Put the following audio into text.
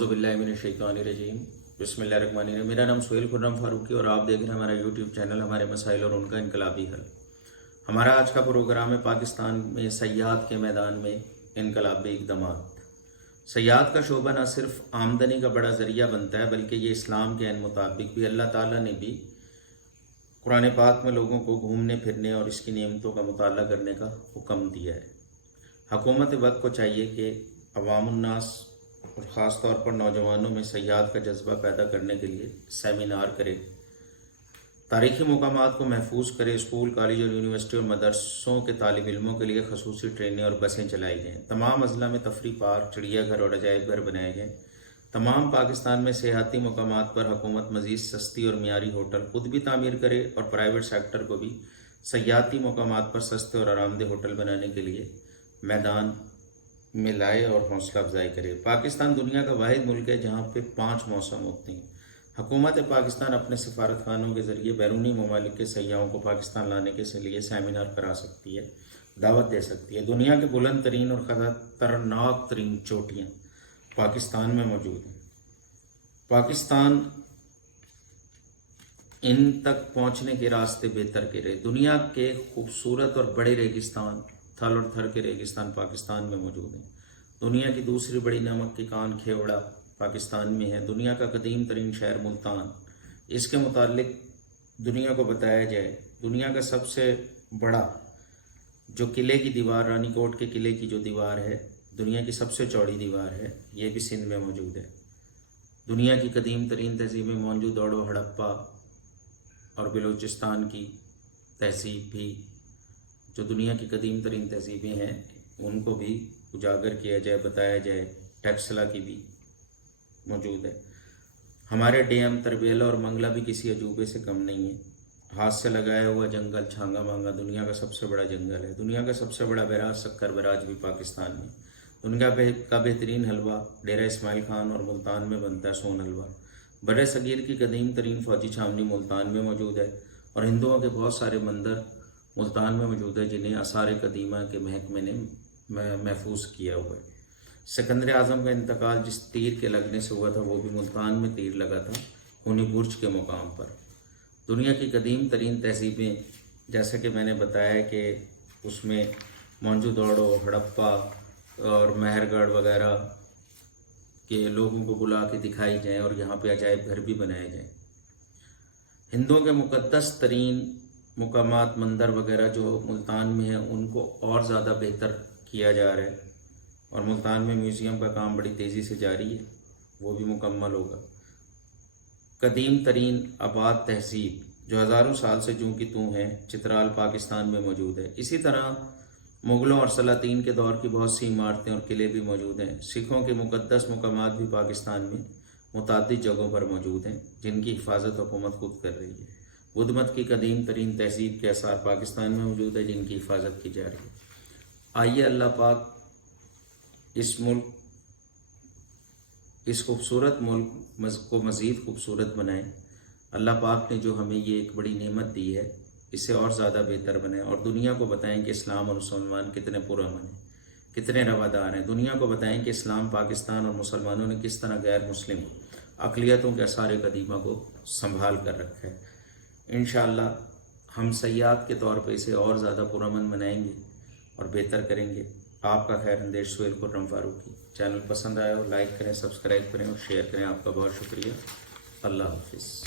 बिस्मिल्लाहिर्रहमानिर्रहीम। बिस्मिल्लाहिर्रहमानिर्रहीम। मेरा नाम सुहेल खुर्रम फारूकी और आप देख रहे हैं हमारा यूट्यूब चैनल हमारे मसाइल और उनका इनकलाबी हल। हमारा आज का प्रोग्राम है पाकिस्तान में सयाहत के मैदान में इनकलाबी इक़दामात। सयाहत का शोबा न सिर्फ आमदनी का बड़ा ज़रिया बनता है बल्कि ये इस्लाम के अन मुताबिक भी अल्लाह ताला ने भी कुरान पाक में लोगों को घूमने फिरने और इसकी नेमतों का मुताला करने का हुक्म दिया है। हुकूमत वक्त को चाहिए कि अवामुन्नास और ख़ास तौर पर नौजवानों में सयाहत का जज्बा पैदा करने के लिए सेमिनार करे, तारीख़ी मकामात को महफूज करे, स्कूल कॉलेज और यूनिवर्सिटी और मदरसों के तालिब इल्मों के लिए खसूसी ट्रेनें और बसें चलाई जाएँ। तमाम अजला में तफरी पार्क, चिड़ियाघर और अजायब घर बनाए जाएँ। तमाम पाकिस्तान में सियाहती मकामात पर हुकूमत मज़ीद सस्ती और मियारी होटल खुद भी तामीर करे और प्राइवेट सेक्टर को भी सयाहती मकामात पर सस्ते और आरामदेह होटल बनाने के लिए मैदान में लाए और हौसला अफजाई करे। पाकिस्तान दुनिया का वाहिद मुल्क है जहाँ पे 5 मौसम होते हैं। हुकूमत पाकिस्तान अपने सफारत खानों के ज़रिए बैरूनी ममालिक के सयाहों को पाकिस्तान लाने के लिए सेमिनार करा सकती है, दावत दे सकती है। दुनिया के बुलंद तरीन और खतरनाक तरीन चोटियाँ पाकिस्तान में मौजूद हैं। पाकिस्तान इन तक पहुँचने के रास्ते बेहतर करे। दुनिया के खूबसूरत और बड़े रेगिस्तान, थल और थर के रेगिस्तान पाकिस्तान में मौजूद हैं। दुनिया की दूसरी बड़ी नमक की कान खेवड़ा पाकिस्तान में है। दुनिया का कदीम तरीन शहर मुल्तान, इसके मुतालिक दुनिया को बताया जाए, दुनिया का सबसे बड़ा जो किले की दीवार, रानी कोट के किले की जो दीवार है, दुनिया की सबसे चौड़ी दीवार है, ये भी सिंध में मौजूद है। दुनिया की कदीम तरीन तहजीबें मोहनजोदड़ो, हड़प्पा और बलूचिस्तान की तहजीब भी, जो दुनिया की कदीम तरीन तहजीबें हैं, उनको भी उजागर किया जाए, बताया जाए। टैक्सला की भी मौजूद है। हमारे डैम, तरबेला और मंगला भी किसी अजूबे से कम नहीं है। हाथ से लगाया हुआ जंगल छांगा मांगा दुनिया का सबसे बड़ा जंगल है। दुनिया का सबसे बड़ा बैराज सक्कर बैराज भी पाकिस्तान में। दुनिया का बेहतरीन हलवा डेरा इस्माइल खान और मुल्तान में बनता है सोन हलवा। बड़े सगीर की कदीम तरीन फौजी छावनी मुल्तान में मौजूद है और हिंदुओं के बहुत सारे मंदिर मुल्तान में मौजूद है जिन्हें आसार कदीमा के महकमे ने महफूज किया हुआ है। सिकंदर आज़म का इंतकाल जिस तीर के लगने से हुआ था वो भी मुल्तान में तीर लगा था, खूनी बुर्ज के मुकाम पर। दुनिया की कदीम तरीन तहजीबें जैसे कि मैंने बताया कि उसमें मोहनजोदड़ो, हड़प्पा और मेहरगढ़ वगैरह के लोगों को बुला के दिखाई जाए और यहाँ पे अजायब घर भी बनाए जाएँ। हिंदुओं के मुक़द्दस तरीन मुकामात, मंदिर वगैरह जो मुल्तान में है, उनको और ज़्यादा बेहतर किया जा रहा है और मुल्तान में म्यूज़ियम का काम बड़ी तेज़ी से जारी है, वो भी मुकम्मल होगा। कदीम तरीन आबाद तहजीब जो हज़ारों साल से जूं की तूं है, चित्राल पाकिस्तान में मौजूद है। इसी तरह मुग़लों और सलातीन के दौर की बहुत सी इमारतें और किले भी मौजूद हैं। सिखों के मुक़द्दस मुकामात भी पाकिस्तान में मुताद्दिद जगहों पर मौजूद हैं जिनकी हिफाजत हुकूमत खुद कर रही है। बुद्ध मत की कदीम तरीन तहजीब के आसार पाकिस्तान में मौजूद है जिनकी हिफाजत की जा रही है। आइए अल्लाह पाक इस खूबसूरत मुल्क को मज़ीद खूबसूरत बनाए। अल्लाह पाक ने जो हमें ये एक बड़ी नेमत दी है, इसे और ज़्यादा बेहतर बनाए और दुनिया को बताएं कि इस्लाम और मुसलमान कितने पुरअमन हैं, कितने रवादार हैं। दुनिया को बताएं कि इस्लाम, पाकिस्तान और मुसलमानों ने किस तरह गैर मुस्लिम अक़लियतों के आसार कदीमा को संभाल कर रखा है। इंशाअल्लाह हम सयाहत के तौर पे इसे और ज़्यादा पुरअमन बनाएंगे और बेहतर करेंगे। आपका खैर अंदेश सुहेल खुर्रम फारूकी। चैनल पसंद आया हो लाइक करें, सब्सक्राइब करें और शेयर करें। आपका बहुत शुक्रिया। अल्लाह हाफिज़।